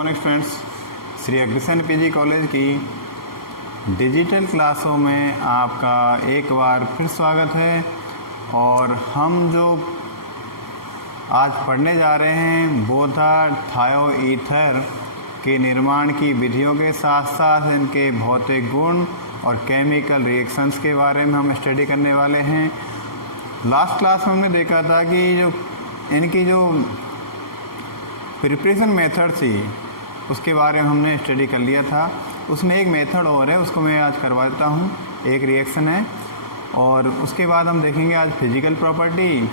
Morning friends, Shri Agrasen PG college की digital क्लासों में आपका एक बार फिर स्वागत है। और हम जो आज पढ़ने जा रहे हैं वो था थायोईथर के निर्माण की विधियों के साथ साथ इनके भौतिक गुण और केमिकल रिएक्शंस के बारे में हम स्टडी करने वाले हैं। लास्ट क्लास में हमने देखा था कि जो इनकी जो प्रिपरेशन मेथड थी उसके बारे में हमने स्टडी कर लिया था। उसमें एक मेथड और है, उसको मैं आज करवा देता हूँ। एक रिएक्शन है और उसके बाद हम देखेंगे आज physical property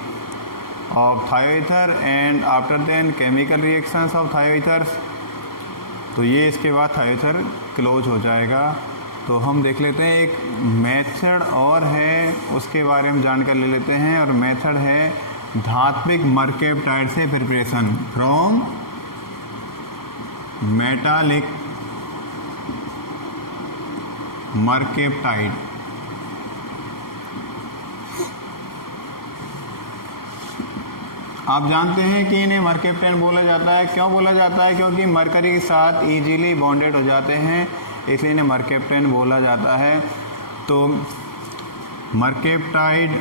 of thioether and after then chemical reactions of thioethers. तो ये इसके बाद थायोईथर क्लोज हो जाएगा। तो हम देख लेते हैं एक मेथड और है, उसके बारे में जानकारी ले लेते हैं। और मेथड है धात्विक मरकैप्टाइड से प्रिपरेशन फ्रॉम मेटालिक मरकैप्टाइड। आप जानते हैं कि इन्हें मरकैप्टाइड बोला जाता है। क्यों बोला जाता है? क्योंकि मरकरी के साथ इजीली बॉन्डेड हो जाते हैं, इसलिए इन्हें मरकैप्टाइड बोला जाता है। तो मरकैप्टाइड,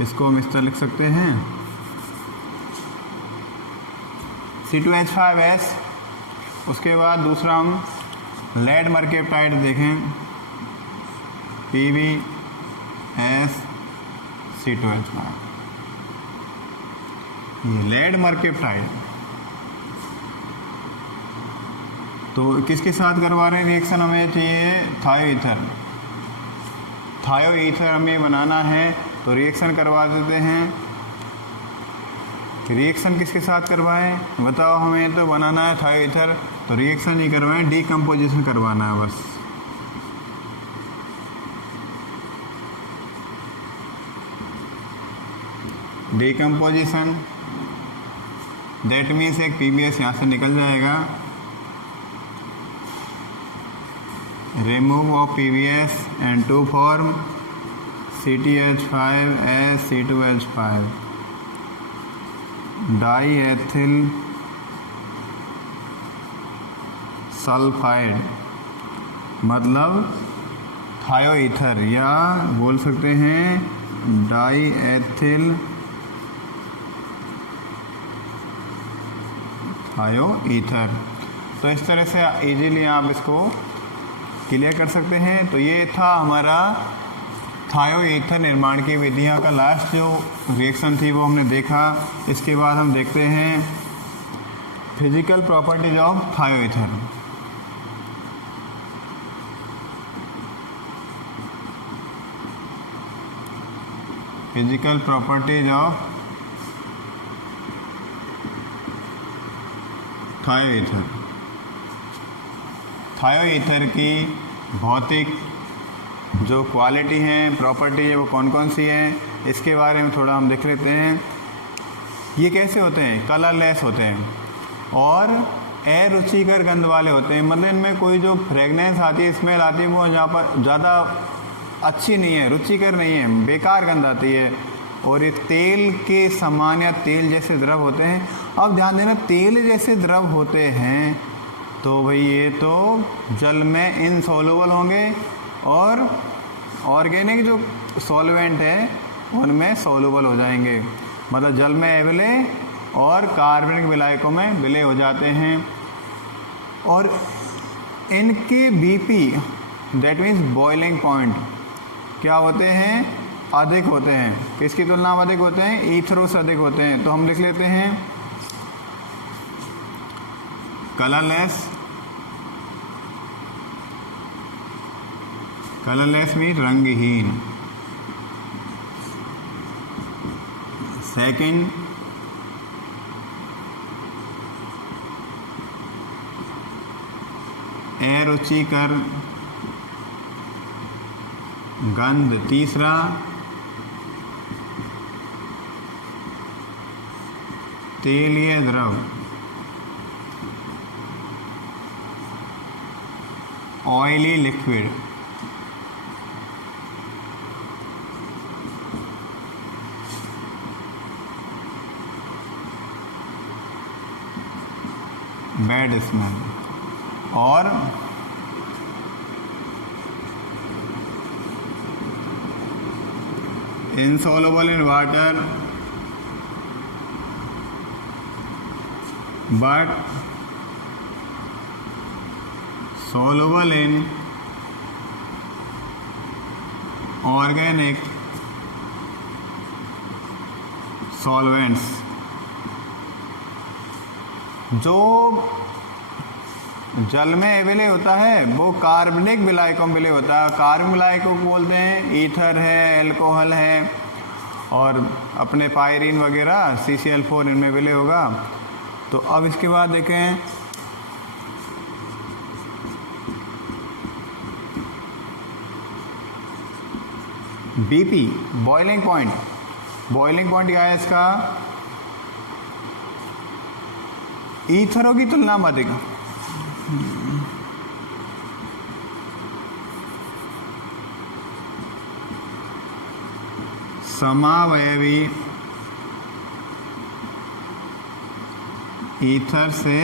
इसको हम इस तरह लिख सकते हैं C2H5S। उसके बाद दूसरा हम लेड मरकैप्टाइड देखें PbS(C2H5), ये लेड मरकैप्टाइड। तो किसके साथ करवा रहे हैं रिएक्शन? हमें चाहिए थायोईथर। थायोईथर हमें बनाना है तो रिएक्शन करवा देते हैं। रिएक्शन किसके साथ करवाएं बताओ? हमें तो बनाना है थायोईथर, तो रिएक्शन नहीं करवाएं, डीकम्पोजिशन करवाना है बस। डीकम्पोजिशन दैट मीन्स एक PbS यहाँ से निकल जाएगा। Remove of PbS and to form CTH5SC2H5 diethyl sulphide, मतलब थायोईथर, या बोल सकते हैं डाईएथिल थायोईथर। तो इस तरह से इजीली आप इसको क्लियर कर सकते हैं। तो ये था हमारा थायोईथर निर्माण की विधियां का लास्ट जो रिएक्शन थी वो हमने देखा। इसके बाद हम देखते हैं physical properties of थायोईथर। Physical properties of थायोईथर। थायोईथर की भौतिक जो क्वालिटी हैं, प्रॉपर्टी है, वो कौन कौन सी हैं, इसके बारे में थोड़ा हम देख लेते हैं। ये कैसे होते हैं? कलरलेस होते हैं और अरुचिकर गंध वाले होते हैं। मतलब इनमें कोई जो फ्रेगनेंस आती है, स्मेल आती है, वो यहाँ पर ज़्यादा अच्छी नहीं है, रुचिकर नहीं है, बेकार गंध आती है। और ये तेल के समान या तेल जैसे द्रव होते हैं। अब ध्यान देना, तेल जैसे द्रव होते हैं तो भाई ये तो जल में इनसॉल्युबल होंगे और ऑर्गेनिक जो सॉल्वेंट है उनमें सॉल्युबल हो जाएंगे। मतलब जल में एविले और कार्बनिक विलायकों में विलय हो जाते हैं। और इनके BP that means boiling point क्या होते हैं? अधिक होते हैं। किसकी तुलना में अधिक होते हैं? ईथरो से अधिक होते हैं। तो हम लिख लेते हैं कलरलेस। कलरलेस मीन रंगहीन। सेकंड, अरुचिकर गंध। तीसरा, तेलीय द्रव, ऑयली लिक्विड। Bad smell. और insoluble in water but soluble in organic solvents। जो जल में अवेलेबल होता है वो कार्बनिक विलायक में अवेलेबल होता है। कार्बनिक विलायक को बोलते हैं ईथर है, अल्कोहल है, और अपने पायरीन वगैरह CCl4 इनमें अवेलेबल होगा। तो अब इसके बाद देखें BP boiling point. Boiling point क्या है इसका? ईथरों की तुलना में अधिक समावयवी ईथर से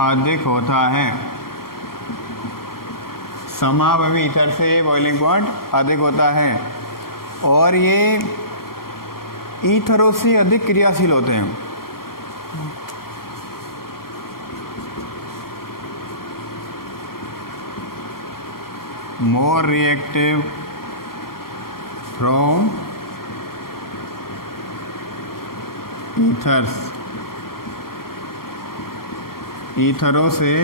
अधिक होता है। समावयवी ईथर से बॉइलिंग पॉइंट अधिक होता है और ये ईथरों से अधिक क्रियाशील होते हैं। More reactive from ethers। ईथरों से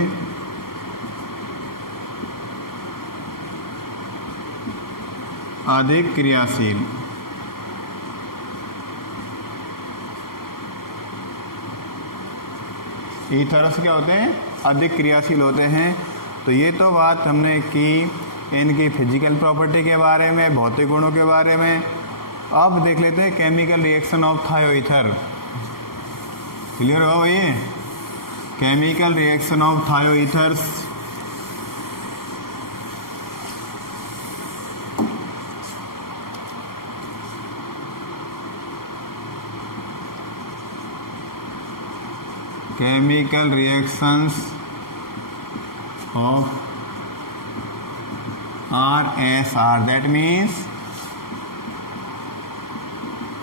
अधिक क्रियाशील। ईथरों से क्या होते हैं? अधिक क्रियाशील होते हैं। तो ये तो बात हमने की इनकी फिजिकल प्रॉपर्टी के बारे में, भौतिक गुणों के बारे में। अब देख लेते हैं chemical reaction of thioether. Clear होगा भाई? Chemical reaction of thioethers. Chemical reactions of RSR, that means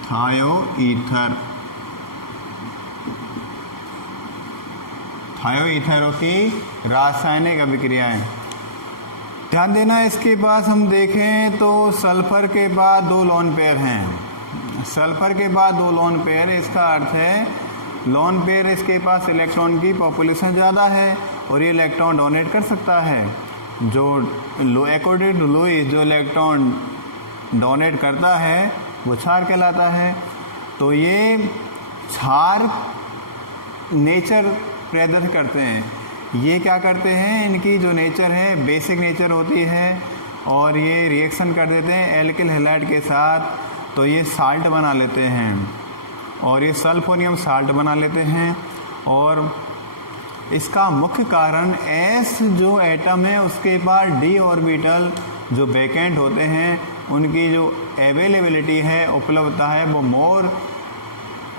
thioether. थायोईथरों की रासायनिक अभिक्रियाएं। ध्यान देना, इसके पास हम देखें तो सल्फर के बाद 2 लोन पेयर हैं। सल्फर के बाद 2 लोन पेयर, इसका अर्थ है लोन पेयर इसके पास इलेक्ट्रॉन की पॉपुलेशन ज़्यादा है और ये इलेक्ट्रॉन डोनेट कर सकता है। जो अकॉर्डिंग टू लुईस जो इलेक्ट्रॉन डोनेट करता है वो क्षार कहलाता है। तो ये क्षार नेचर प्रदर्शित करते हैं। ये क्या करते हैं? इनकी जो नेचर है बेसिक नेचर होती है और ये रिएक्शन कर देते हैं एल्किल हैलाइड के साथ, तो ये साल्ट बना लेते हैं और ये सल्फोनियम साल्ट बना लेते हैं। और इसका मुख्य कारण S जो एटम है उसके पास d ऑर्बिटल जो वैकेंट होते हैं उनकी जो अवेलेबिलिटी है, उपलब्धता है, वो मोर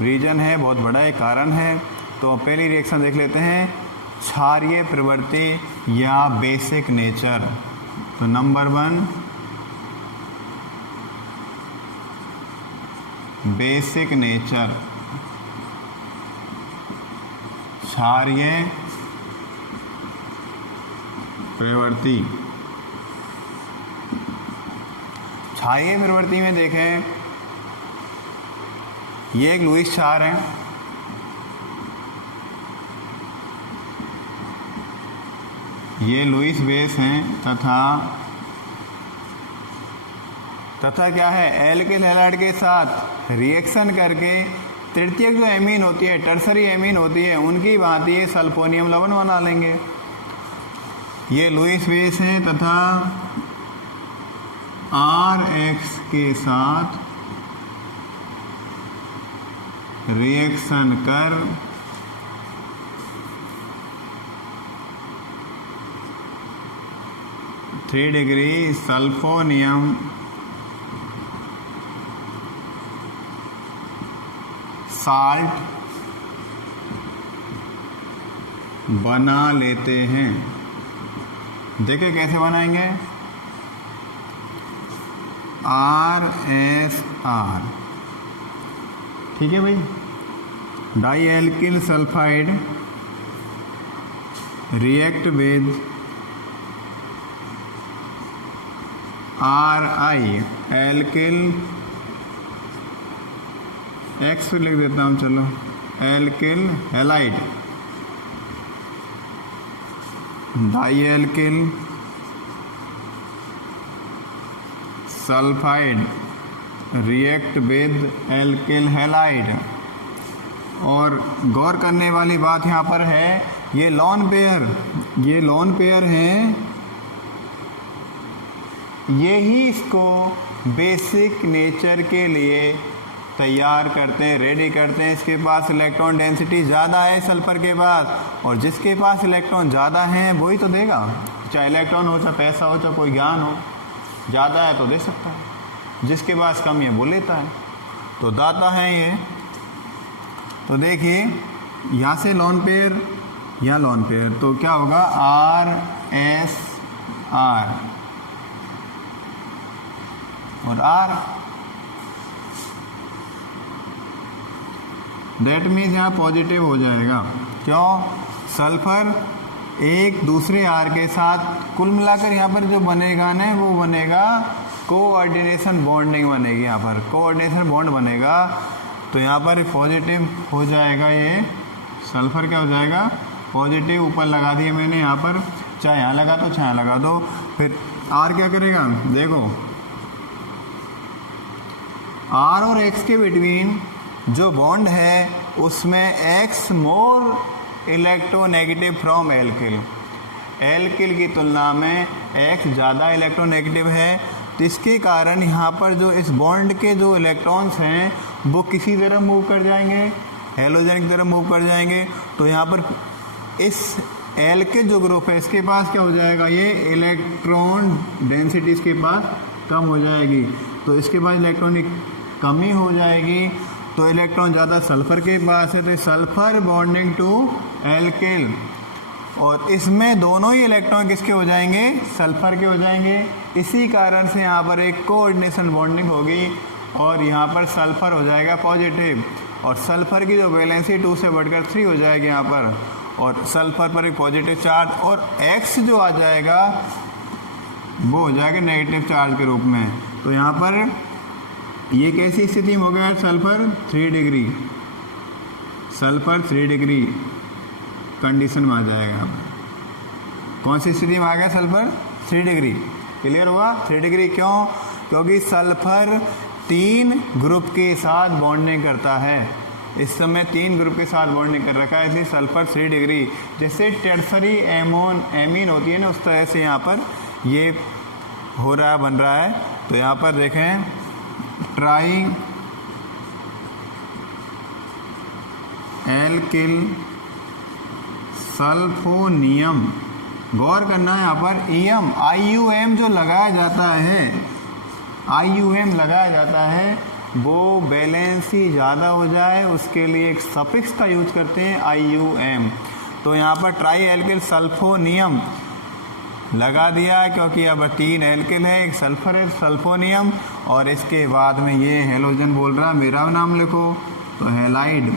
रीजन है, बहुत बड़ा एक कारण है। तो पहली रिएक्शन देख लेते हैं, क्षारीय प्रवृत्ति या बेसिक नेचर। तो नंबर 1 बेसिक नेचर, क्षारीय प्रवृत्ति। क्षारीय प्रवृत्ति में देखें, ये एक लुईस क्षार है, ये लुईस बेस हैं तथा क्या है, एल्किल हैलाइड के साथ रिएक्शन करके तृतीयक जो एमीन होती है, टर्सरी एमीन होती है, उनकी भांति ये सल्फोनियम लवण बना लेंगे। ये लुईस बेस हैं तथा RX के साथ रिएक्शन कर थ्री डिग्री सल्फोनियम साल्ट बना लेते हैं। देखिए कैसे बनाएंगे, RSR, ठीक है भाई। Di alkyl sulphide react with RI alkyl, X लिख देता हूँ, चलो, alkyl halide, di alkyl sulphide react with alkyl halide. और गौर करने वाली बात यहाँ पर है, ये लोन पेयर हैं, ये ही इसको बेसिक नेचर के लिए तैयार करते हैं, रेडी करते हैं। इसके पास इलेक्ट्रॉन डेंसिटी ज़्यादा है सल्फर के पास, और जिसके पास इलेक्ट्रॉन ज़्यादा हैं वही तो देगा, चाहे इलेक्ट्रॉन हो, चाहे पैसा हो, चाहे कोई ज्ञान हो। ज़्यादा है तो दे सकता है, जिसके पास कम है वो लेता है, तो दाता है ये। तो देखिए यहाँ से लोन पेयर, यहाँ लोन पेयर, तो क्या होगा, RSR और R, डेट मीन्स यहाँ पॉजिटिव हो जाएगा। क्यों, सल्फर एक दूसरे R के साथ कुल मिलाकर यहाँ पर जो बनेगा ना, वो बनेगा कोऑर्डिनेशन बॉन्डिंग बनेगी, यहाँ पर कोऑर्डिनेशन बॉन्ड बनेगा। तो यहाँ पर पॉजिटिव हो जाएगा, ये सल्फर क्या हो जाएगा, पॉजिटिव। ऊपर लगा दिया मैंने यहाँ पर, चाहे यहाँ लगा दो चाहे यहाँ लगा दो। फिर R क्या करेगा, देखो R और X के बिटवीन जो बॉन्ड है उसमें X more electronegative from alkyl, alkyl की तुलना में X ज़्यादा इलेक्ट्रोनेगेटिव है। तो इसके कारण यहाँ पर जो इस बॉन्ड के जो इलेक्ट्रॉन्स हैं वो किसी तरफ मूव कर जाएंगे, हेलोजन की तरफ मूव कर जाएंगे। तो यहाँ पर इस एल्किल जो ग्रुप है इसके पास क्या हो जाएगा, ये इलेक्ट्रॉन डेंसिटी इसके पास कम हो जाएगी, तो इसके पास इलेक्ट्रॉनिक कमी हो जाएगी। तो इलेक्ट्रॉन ज़्यादा सल्फर के पास है, तो सल्फर बॉन्डिंग टू एल्किल, और इसमें दोनों ही इलेक्ट्रॉन किसके हो जाएंगे, सल्फर के हो जाएंगे। इसी कारण से यहाँ पर एक कोऑर्डिनेशन बॉन्डिंग होगी, और यहाँ पर सल्फर हो जाएगा पॉजिटिव, और सल्फर की जो वैलेंसी 2 से बढ़कर 3 हो जाएगी यहाँ पर, और सल्फर पर एक पॉजिटिव चार्ज, और X जो आ जाएगा वो हो जाएगा नेगेटिव चार्ज के रूप में। तो यहाँ पर ये कैसी स्थिति में हो गया, sulphur 3 degree, sulphur 3 degree condition में आ जाएगा। कौन सी स्थिति में आ गया, सल्फर 3 डिग्री। क्लियर हुआ, 3 डिग्री क्यों, क्योंकि सल्फर 3 ग्रुप के साथ बॉन्डिंग करता है। इस समय 3 ग्रुप के साथ बॉन्डिंग कर रखा है, इसलिए सल्फर 3 डिग्री। जैसे टेर्सरी एमीन होती है ना, उस तरह से यहाँ पर ये हो रहा है, बन रहा है। तो यहाँ पर देखें, ट्राई एल्किल सल्फोनियम, गौर करना है यहाँ पर ईएम IUM जो लगाया जाता है, IUM लगाया जाता है, वो बैलेंसी ज़्यादा हो जाए उसके लिए एक सफिक्स का यूज करते हैं IUM। तो यहाँ पर ट्राई एल्किल सल्फोनियम लगा दिया, क्योंकि अब 3 एल्किल है, एक सल्फर है, सल्फोनियम, और इसके बाद में ये हेलोजन बोल रहा है, मेरा नाम लिखो, तो हैलाइड,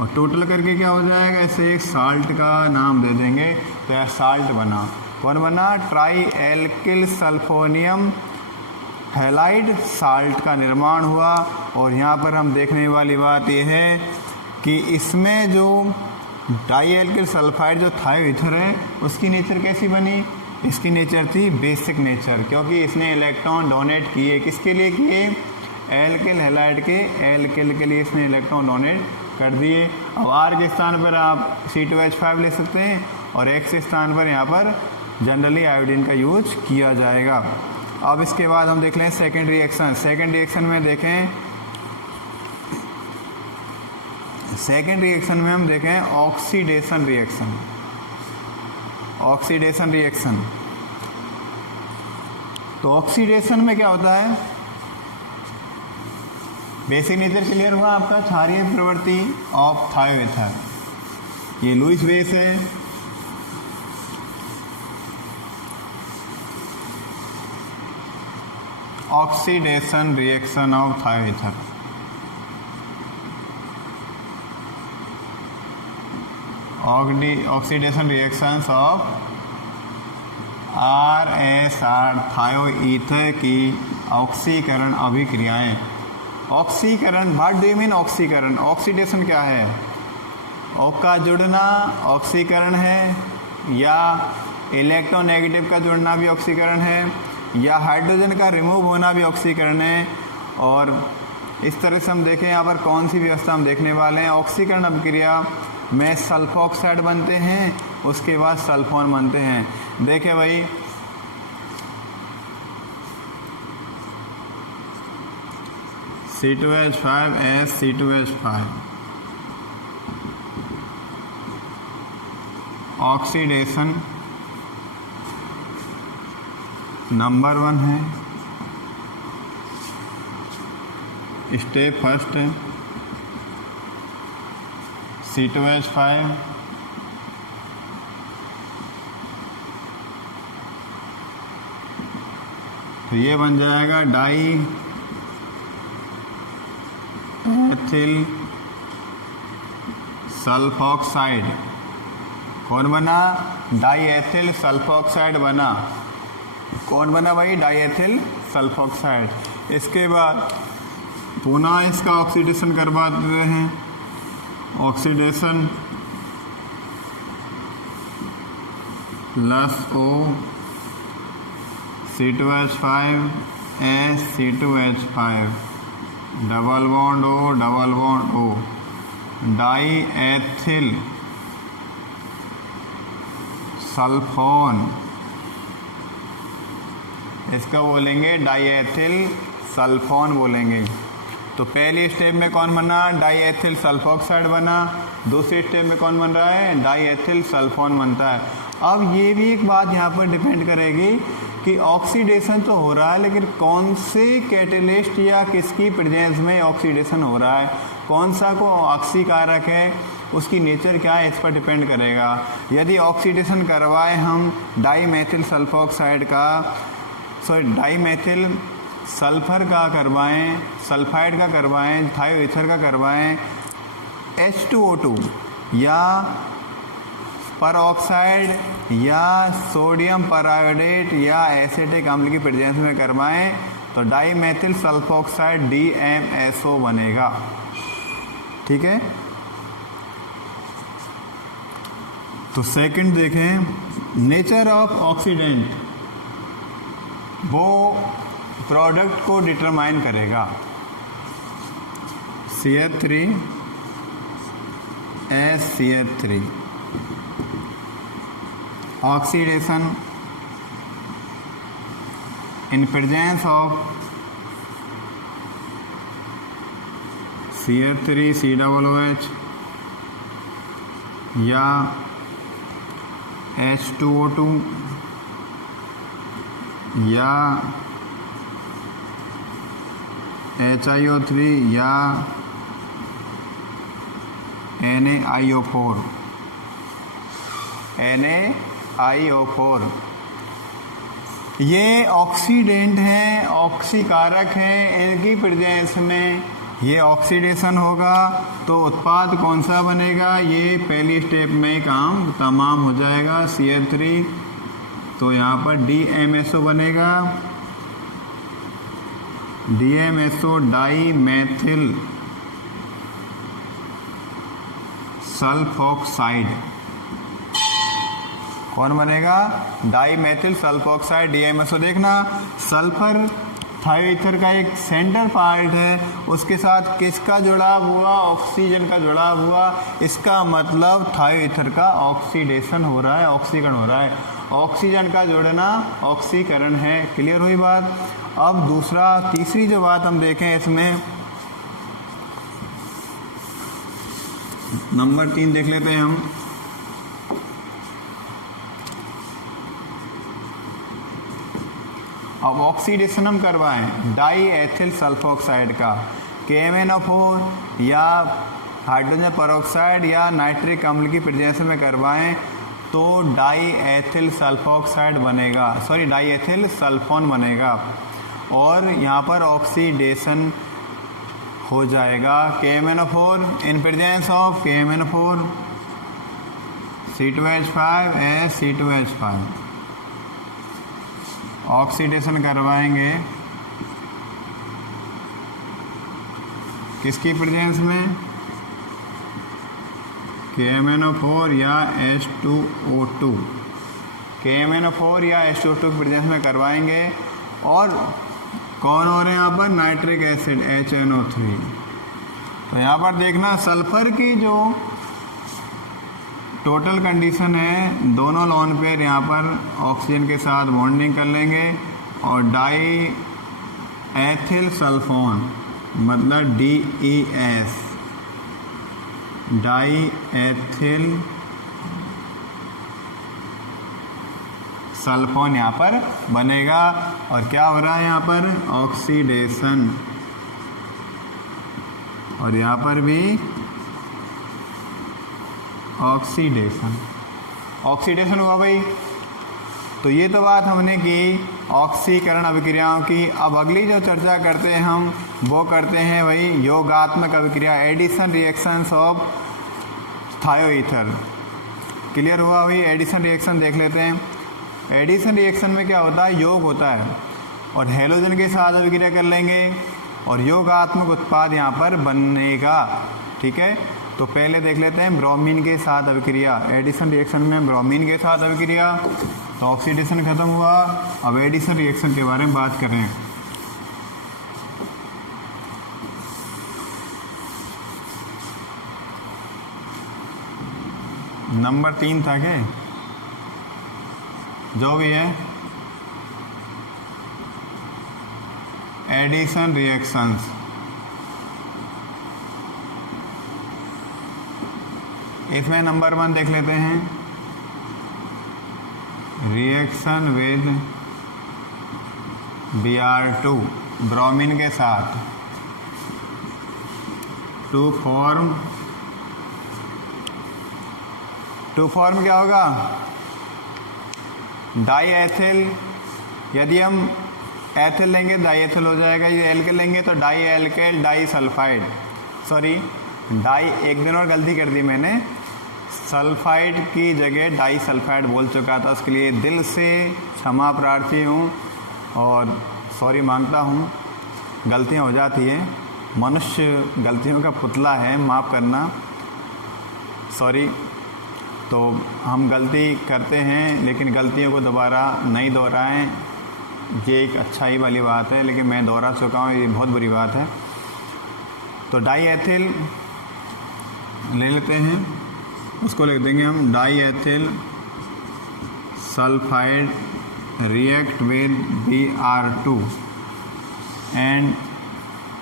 और टोटल करके क्या हो जाएगा, ऐसे एक साल्ट का नाम दे देंगे, तो यार साल्ट बना। कौन बना, ट्राई एल्किल सल्फोनियम हैलाइड साल्ट का निर्माण हुआ। और यहाँ पर हम देखने वाली बात यह है कि इसमें जो डाई एल्किल सल्फाइड जो थायोईथर है उसकी नेचर कैसी बनी, इसकी नेचर थी बेसिक नेचर, क्योंकि इसने इलेक्ट्रॉन डोनेट किए, किसके लिए किए, एल्किल हैलाइड के एल्किल के लिए इसने इलेक्ट्रॉन डोनेट कर दिए। अब R के स्थान पर आप C2H5 ले सकते हैं, और X के स्थान पर यहाँ पर जनरली आयोडीन का यूज किया जाएगा। अब इसके बाद हम देख लें सेकेंड रिएक्शन। सेकेंड रिएक्शन में देखें, सेकेंड रिएक्शन में हम देखें ऑक्सीडेशन रिएक्शन। ऑक्सीडेशन रिएक्शन, तो ऑक्सीडेशन में क्या होता है, बेसिक नेचर क्लियर हुआ आपका, क्षारीय प्रवृत्ति ऑफ थायोईथर। ये लुईस बेस है, oxidation reaction of थायोईथर। Oxidation reactions of RSR थायोईथर की ऑक्सीकरण अभिक्रियाएं। ऑक्सीकरण, व्हाट डू यू मीन ऑक्सीकरण? ऑक्सीडेशन क्या है? O का जुड़ना ऑक्सीकरण है, या इलेक्ट्रोनेगेटिव का जुड़ना भी ऑक्सीकरण है, या हाइड्रोजन का रिमूव होना भी ऑक्सीकरण है। और इस तरह से हम देखें यहाँ पर कौन सी व्यवस्था हम देखने वाले हैं। ऑक्सीकरण अभिक्रिया में सल्फोक्साइड बनते हैं, उसके बाद सल्फोन बनते हैं। देखे भाई, C2H5 C2H5 ऑक्सीडेशन नंबर 1 है, स्टेप फर्स्ट है। C2H5 तो ये बन जाएगा डाई एथिल सल्फॉक्साइड। कौन बना? डाई एथिल सल्फॉक्साइड बना। कौन बना भाई? Die ethyl sulphoxide. इसके बाद पुनः इसका ऑक्सीडेशन करवा देते हैं। Oxidation plus O C2H5 C2H5 double bond O die ethyl sulphone, इसका बोलेंगे डाई एथिल सल्फोन बोलेंगे। तो पहली स्टेप में कौन बना? डाई एथिल सल्फॉक्साइड बना। दूसरी स्टेप में कौन बन रहा है? डाई एथिल सल्फोन बनता है। अब ये भी एक बात यहाँ पर डिपेंड करेगी कि ऑक्सीडेशन तो हो रहा है, लेकिन कौन से कैटेलिस्ट या किसकी प्रेजेंस में ऑक्सीडेशन हो रहा है, कौन सा को ऑक्सीकारक है, उसकी नेचर क्या है, इस पर डिपेंड करेगा। यदि ऑक्सीडेशन करवाए हम डाईमेथिल सल्फॉक्साइड का, डाईमेथिल सल्फर का करवाएं, सल्फाइड का करवाएं, थायोईथर का करवाएं, H2O2 या परऑक्साइड या सोडियम परआयोडेट या एसिटिक अम्ल की प्रेजेंस में करवाएं, तो डाईमेथिल सल्फॉक्साइड DMSO बनेगा। ठीक है। तो सेकंड देखें, नेचर ऑफ ऑक्सीडेंट वो प्रोडक्ट को डिटरमाइन करेगा। CH3 SCH3 oxidation in presence of CH3 COOH या H2O2 या HiO3 या NaIO4 ये ऑक्सीडेंट हैं, ऑक्सीकारक हैं। इनकी प्रेजेंस में ये ऑक्सीडेशन होगा तो उत्पाद कौन सा बनेगा? ये पहली स्टेप में काम तमाम हो जाएगा। CH3 तो यहाँ पर DMSO बनेगा, DMSO डाईमेथिल सल्फॉक्साइड। कौन बनेगा? Dimethyl sulphoxide DMSO। देखना, सल्फर थायोईथर का एक सेंटर पार्ट है, उसके साथ किसका जुड़ाव हुआ? ऑक्सीजन का जुड़ाव हुआ। इसका मतलब थायोईथर का ऑक्सीडेशन हो रहा है, ऑक्सीकरण हो रहा है। ऑक्सीजन का जुड़ना ऑक्सीकरण है। क्लियर हुई बात? अब तीसरी जो बात हम देखें इसमें, नंबर 3 देख लेते हैं हम। अब ऑक्सीडेशन हम करवाएं डाई एथिल सल्फॉक्साइड का, KMnO4 या हाइड्रोजन परऑक्साइड या नाइट्रिक अम्ल की प्रेजेंस में करवाएं तो डाई एथिल सल्फॉक्साइड बनेगा, डाई एथिल सल्फोन बनेगा। और यहाँ पर ऑक्सीडेशन हो जाएगा KMnO4 in presence of KMnO4 C2H5 C2H5 oxidation करवाएंगे किसकी प्रेजेंस में, KMnO4 या H2O2, KMnO4 या H2O2 की प्रेजेंस में करवाएंगे। और कौन हो रहे हैं यहाँ पर, नाइट्रिक एसिड HNO3। तो यहाँ पर देखना सल्फर की जो टोटल कंडीशन है, दोनों लोन पेयर यहाँ पर ऑक्सीजन के साथ बॉन्डिंग कर लेंगे और डाई एथिल सल्फोन मतलब DES डाई एथिल सल्फोन यहाँ पर बनेगा। और क्या हो रहा है यहाँ पर, ऑक्सीडेशन, और यहाँ पर भी ऑक्सीडेशन हुआ भाई। तो ये तो बात हमने की ऑक्सीकरण अभिक्रियाओं की। अब अगली जो चर्चा करते हैं हम वो करते हैं भाई योगात्मक अभिक्रिया, addition reactions of thioether. Clear हुआ भाई, एडिशन रिएक्शन देख लेते हैं। एडिशन रिएक्शन में क्या होता है, योग होता है और हेलोजन के साथ अभिक्रिया कर लेंगे और योगात्मक उत्पाद यहाँ पर बनेगा। ठीक है, तो पहले देख लेते हैं ब्रोमीन के साथ अभिक्रिया। एडिशन रिएक्शन में ब्रोमीन के साथ अभिक्रिया, तो ऑक्सीडेशन खत्म हुआ। अब एडिशन रिएक्शन के बारे में बात करें। नंबर 3 था क्या, जो भी है, एडिशन रिएक्शंस। इसमें नंबर 1 देख लेते हैं, रिएक्शन विद Br2 ब्रोमीन के साथ टू फॉर्म क्या होगा, डाई एथिल। यदि हम एथिल लेंगे डाई एथिल हो जाएगा, यदि एल्किल लेंगे तो di alkyl di sulphide, sorry di, एक दिन और गलती कर दी मैंने, सल्फाइड की जगह डाई सल्फाइड बोल चुका था, उसके लिए दिल से क्षमा प्रार्थी हूँ और सॉरी मांगता हूँ। गलतियाँ हो जाती है, मनुष्य गलतियों का पुतला है, माफ़ करना, सॉरी। तो हम गलती करते हैं लेकिन गलतियों को दोबारा नहीं दोहराएं, ये एक अच्छाई वाली बात है, लेकिन मैं दोहरा चुका हूँ, ये बहुत बुरी बात है। तो डाई एथिल ले लेते हैं, उसको लिख देंगे हम di ethyl sulphide react with Br2 and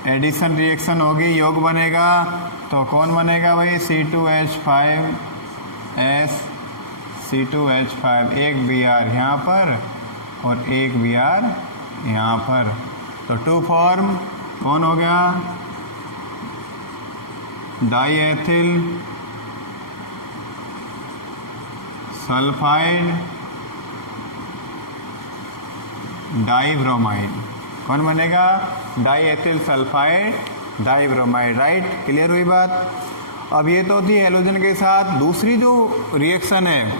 addition reaction होगी, योग बनेगा। तो कौन बनेगा भाई, C2H5 C2H5, एक Br यहाँ पर और एक Br यहाँ पर, तो टू फॉर्म कौन हो गया, डाई एथिल सल्फाइड डाईब्रोमाइड। कौन बनेगा, di ethyl sulphide dibromide. Right, clear हुई बात। अब ये तो थी हेलोजन के साथ। दूसरी जो रिएक्शन है,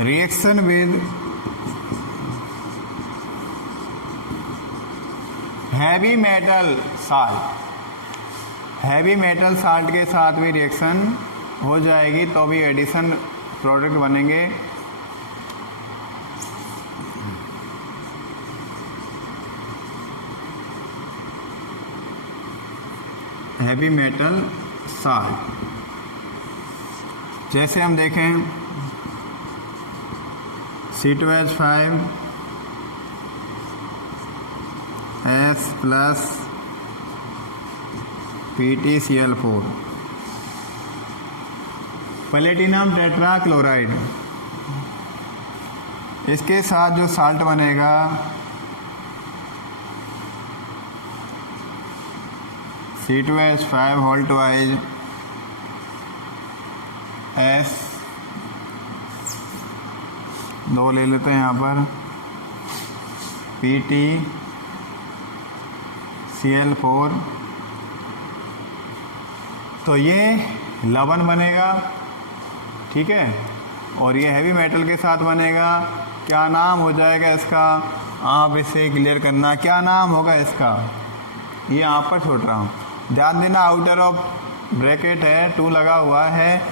reaction with heavy metal salt. Heavy metal salt के साथ भी रिएक्शन हो जाएगी तो भी एडिशन प्रोडक्ट बनेंगे। हैवी मेटल साल्ट, जैसे हम देखें C2H5 S plus PtCl4, platinum tetrachloride, इसके साथ जो साल्ट बनेगा C2H5 होल ट्वाइज S, दो ले लेते हैं यहाँ पर, PT Cl4, तो ये लवण बनेगा, ठीक है, और ये हैवी मेटल के साथ बनेगा। क्या नाम हो जाएगा इसका, आप इसे क्लियर करना, क्या नाम होगा इसका, ये आप पर छोड़ रहा हूँ, ध्यान देना। आउटर ऑफ ब्रैकेट है, 2 लगा हुआ है,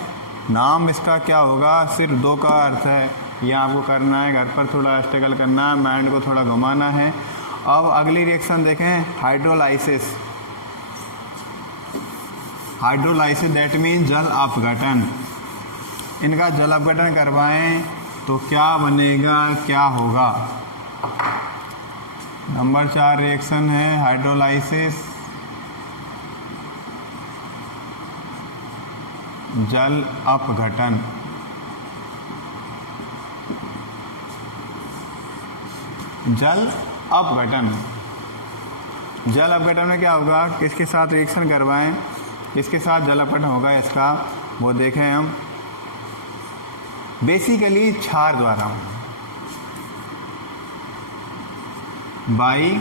नाम इसका क्या होगा, सिर्फ 2 का अर्थ है। ये आपको करना है, घर पर थोड़ा स्ट्रगल करना है, माइंड को थोड़ा घुमाना है। अब अगली रिएक्शन देखें, हाइड्रोलाइसिस। हाइड्रोलाइसिस दैट मीन जल अपघटन। इनका जल अपघटन करवाएं तो क्या बनेगा, क्या होगा। नंबर 4 रिएक्शन है हाइड्रोलाइसिस, जल अपघटन। जल अपघटन, जल अपघटन में क्या होगा, किसके साथ रिएक्शन करवाएं, किसके साथ जल अपघटन होगा इसका, वो देखें हम। बेसिकली क्षार द्वारा, बाई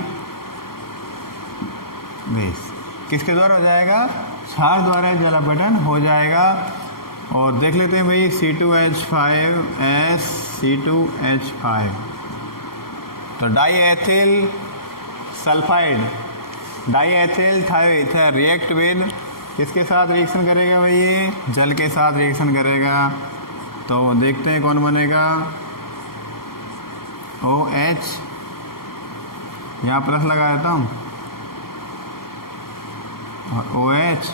बेस, किसके द्वारा हो जाएगा, क्षार द्वारा जल अपघटन हो जाएगा। और देख लेते हैं भाई, C2H5S C2H5, तो diethyl sulphide, diethyl थायोईथर react with, किसके साथ रिएक्शन करेगा भाई, ये जल के साथ रिएक्शन करेगा। तो देखते हैं कौन बनेगा, OH, यहाँ प्लस लगा देता हूँ, और OH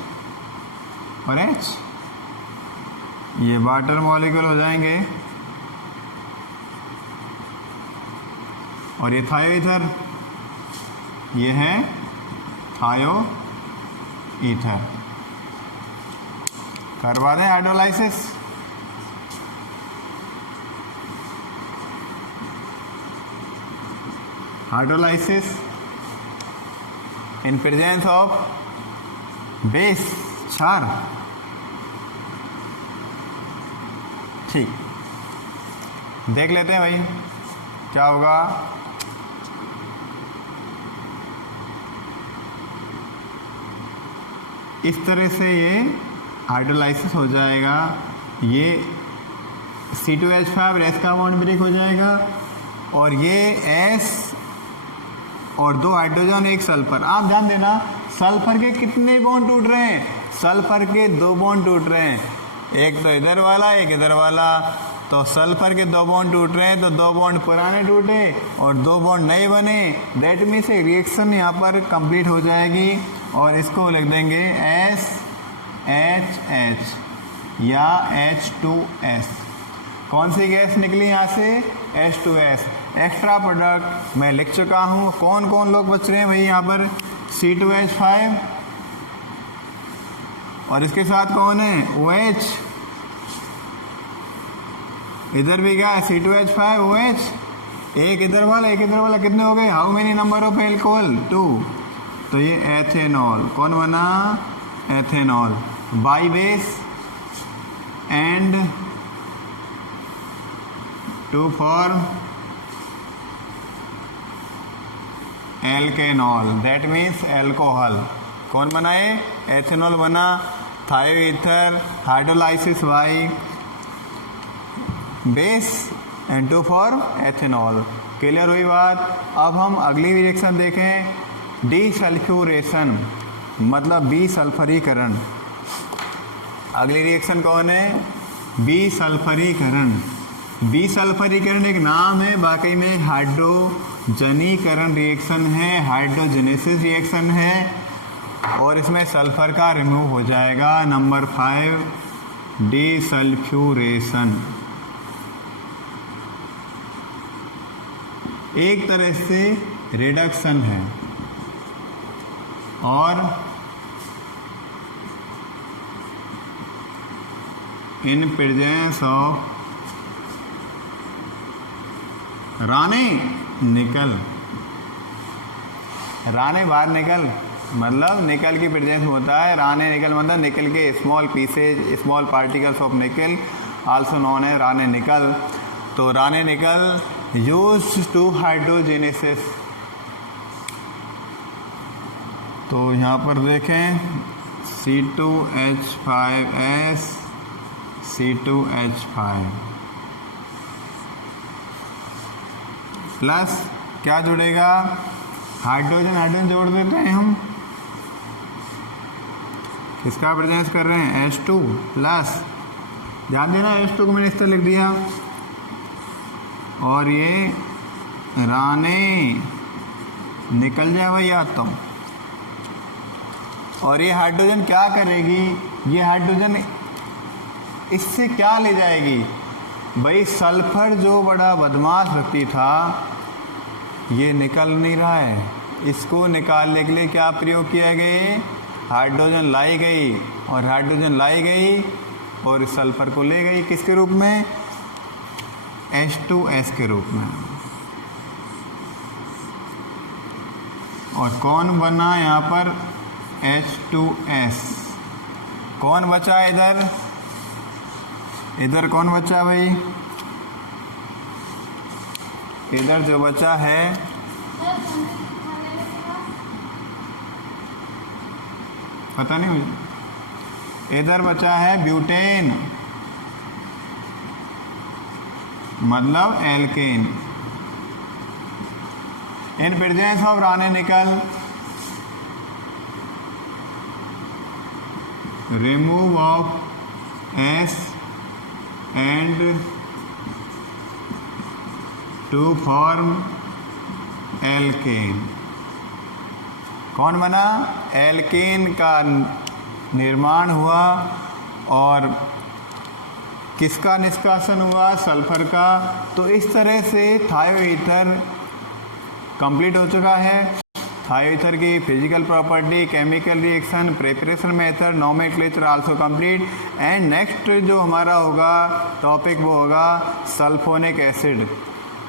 और H, ये वाटर मॉलिक्यूल हो जाएंगे, और ये थायोईथर, ये है थायोईथर। करवा दें hydrolysis. Hydrolysis in presence of base, क्षार, ठीक। देख लेते हैं भाई क्या होगा। इस तरह से ये हाइड्रोलाइसिस हो जाएगा। ये C2H5 रेस का बॉन्ड ब्रेक हो जाएगा, और ये S और 2 हाइड्रोजन 1 सल्फर। आप ध्यान देना, सल्फर के कितने बॉन्ड टूट रहे हैं, सल्फर के 2 बॉन्ड टूट रहे हैं, एक तो इधर वाला, एक इधर वाला। तो सल्फर के 2 बॉन्ड टूट रहे हैं, तो 2 बॉन्ड पुराने टूटे और 2 बॉन्ड नए बने। दैट मीन्स एक रिएक्शन यहाँ पर कंप्लीट हो जाएगी, और इसको लिख देंगे SHH या H2S। कौन सी गैस निकली यहाँ से, H2S। एक्स्ट्रा प्रोडक्ट मैं लिख चुका हूँ। कौन कौन लोग बच रहे हैं भाई यहाँ पर, C2H5, और इसके साथ कौन है, OH। इधर भी क्या है, C2H5 OH, एक इधर वाला एक इधर वाला, कितने हो गए, how many number of alcohol, 2। तो ये एथेनॉल, कौन बना, ethanol, by base and 2 for alkanol, that means alcohol. कौन बनाए, एथेनॉल बना, thioether, hydrolysis by base and 2 for ethanol. Clear हुई बात। अब हम अगली रिएक्शन देखें, डीसल्फ्यूरेशन मतलब बीसल्फरीकरण। अगली रिएक्शन कौन है, बीसल्फरीकरण। बीसल्फरीकरण एक नाम है, बाकी में हाइड्रोजनीकरण रिएक्शन है, हाइड्रोजेनेसिस रिएक्शन है, और इसमें सल्फर का रिमूव हो जाएगा। नंबर 5 डीसल्फ्यूरेशन। एक तरह से रिडक्शन है, और इन प्रेजेंस ऑफ राने निकल, राने बाहर निकल मतलब निकल की प्रेजेंस होता है। राने निकल मतलब निकल के small pieces, small particles of निकल आल्सो नोन है राने निकल। तो राने निकल यूज्ड टू हाइड्रोजेनेसिस, तो यहाँ पर देखें C2H5S C2H5 प्लस क्या जुड़ेगा, हाइड्रोजन जोड़ देते हैं हम, किसका प्रेजेंस कर रहे हैं, H2 प्लस, ध्यान देना H2 को मैंने इस तरह लिख दिया, और ये राने निकल जाए भाई याद तो। और ये हाइड्रोजन क्या करेगी, ये हाइड्रोजन इससे क्या ले जाएगी भाई, सल्फर जो बड़ा बदमाश व्यक्ति था ये निकल नहीं रहा है, इसको निकालने के लिए क्या प्रयोग किया गया, हाइड्रोजन लाई गई, और हाइड्रोजन लाई गई और इस सल्फर को ले गई किसके रूप में, H2S के रूप में। और कौन बना यहाँ पर, H2S। कौन बचा इधर, इधर कौन बचा भाई, इधर जो बचा है पता नहीं मुझे, इधर बचा है ब्यूटेन, मतलब एल्केन। इन प्रेजेंस ऑफ राने निकल remove of S and to form alkene. कौन बना, एल्केन का निर्माण हुआ, और किसका निष्कासन हुआ, सल्फर का। तो इस तरह से थायोईथर कंप्लीट हो चुका है। थायोईथर की physical property, chemical reaction, preparation method, nomenclature also complete. And next जो हमारा होगा टॉपिक वो होगा सल्फोनिक एसिड।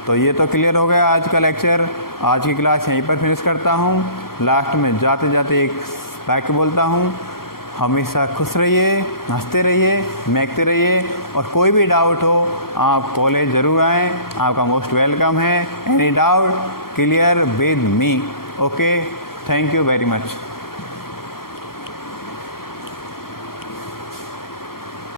तो ये तो क्लियर हो गया आज का लेक्चर। आज की क्लास यहीं पर फिनिश करता हूँ। लास्ट में जाते जाते एक वाक्य बोलता हूँ, हमेशा खुश रहिए, हंसते रहिए, महकते रहिए, और कोई भी डाउट हो आप कॉलेज ज़रूर आएँ, आपका मोस्ट वेलकम है। Any doubt clear with me. Okay, thank you very much.